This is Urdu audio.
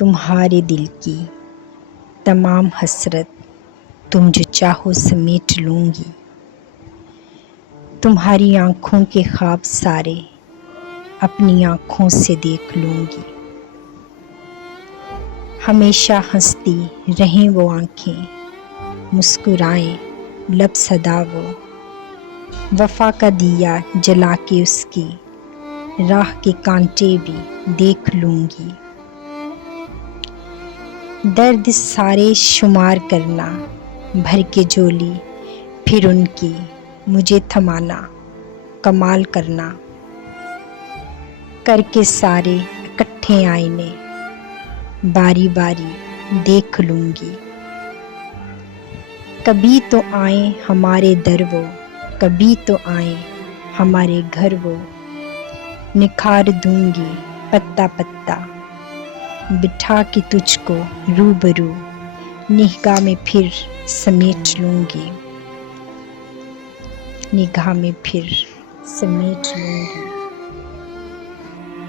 تمہارے دل کی تمام حسرت تم جو چاہو سمیٹ لوں گی، تمہاری آنکھوں کے خواب سارے اپنی آنکھوں سے دیکھ لوں گی۔ ہمیشہ ہنستی رہیں وہ آنکھیں، مسکرائیں لب صدا وہ، وفا کا دیا جلا کے اس کی راہ کے کانٹے بھی دیکھ لوں گی۔ درد سارے شمار کرنا بھر کے جولی، پھر ان کی مجھے تھمانا کمال کرنا، کر کے سارے اکٹھے آئینے باری باری دیکھ لوں گی۔ کبھی تو آئیں ہمارے در وہ، کبھی تو آئیں ہمارے گھر وہ، نکھار دوں گی پتا پتا بٹھا کے تجھ کو روبرو، نگاہ میں پھر سمیٹ لوں گی، نگاہ میں پھر سمیٹ لوں گی۔